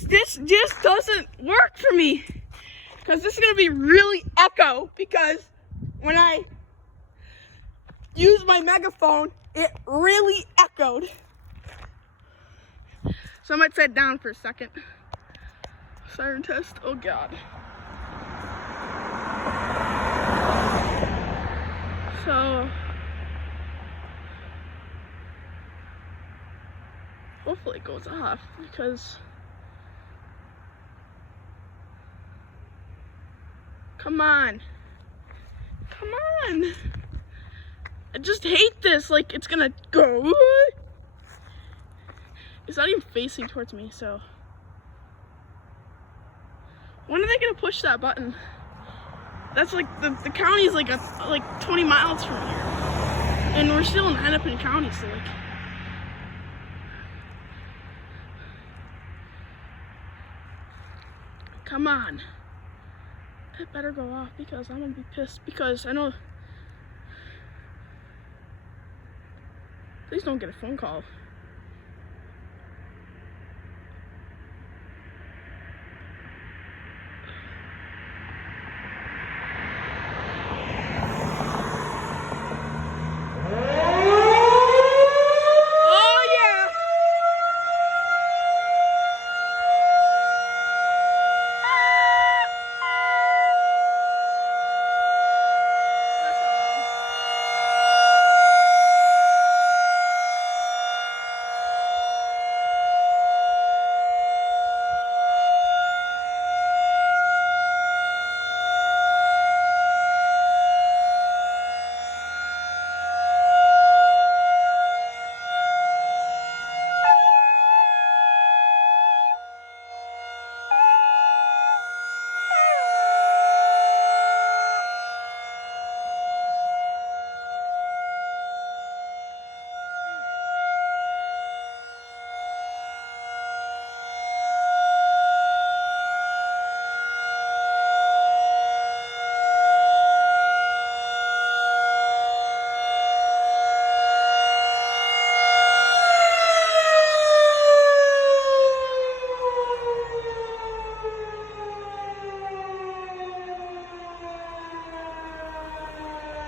this just doesn't work for me. Because this is going to be really echo. Because when I use my megaphone, it really echoed. So I might set it down for a second. Siren test. Oh God. So hopefully it goes off because come on. I just hate this. Like it's gonna go. It's not even facing towards me, so when are they gonna push that button? That's like the county's like 20 miles from here, and we're still in Hennepin County, so like. Come on. It better go off because I'm gonna be pissed because I know. Please don't get a phone call.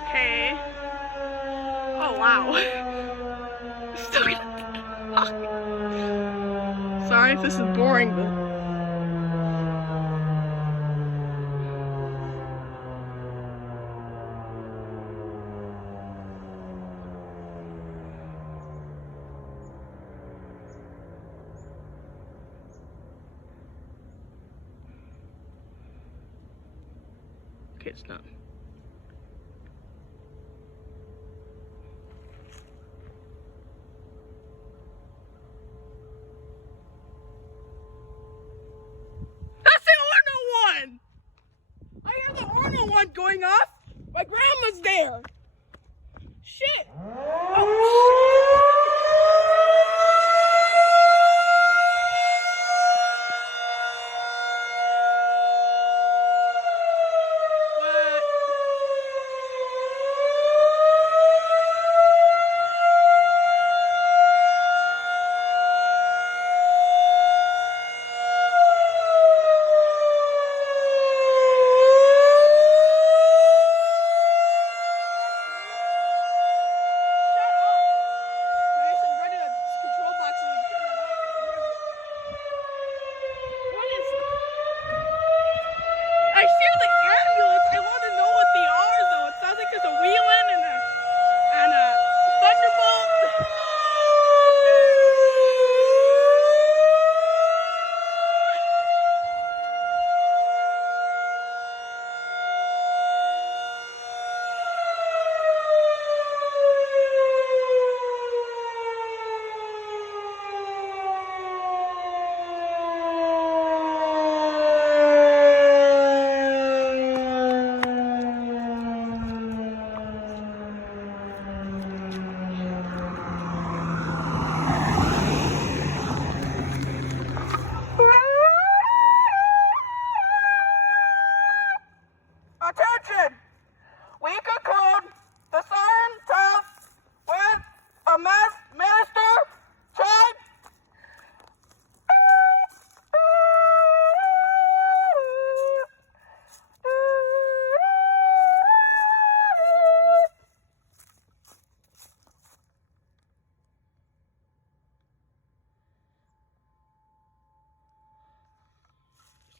Okay. Oh wow. Still gonna talk. Sorry if this is boring, but okay, it's done. I hear the Orono one going off. My grandma's there. Shit.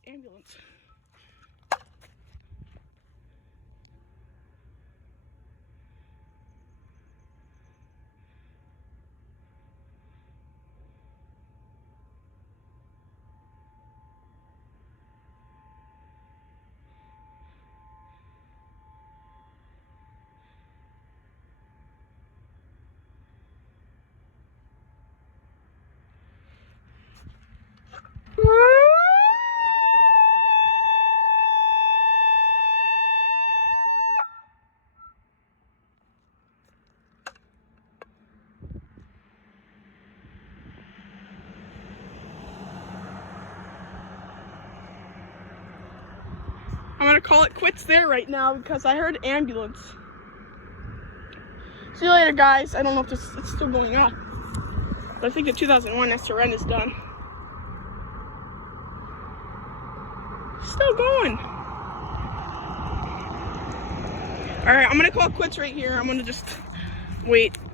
ambulance. I'm gonna call it quits there right now because I heard ambulance. See you later, guys. I don't know if it's still going on, but I think the 2001 SRN is done. Still going. All right, I'm gonna call it quits right here. I'm gonna just wait.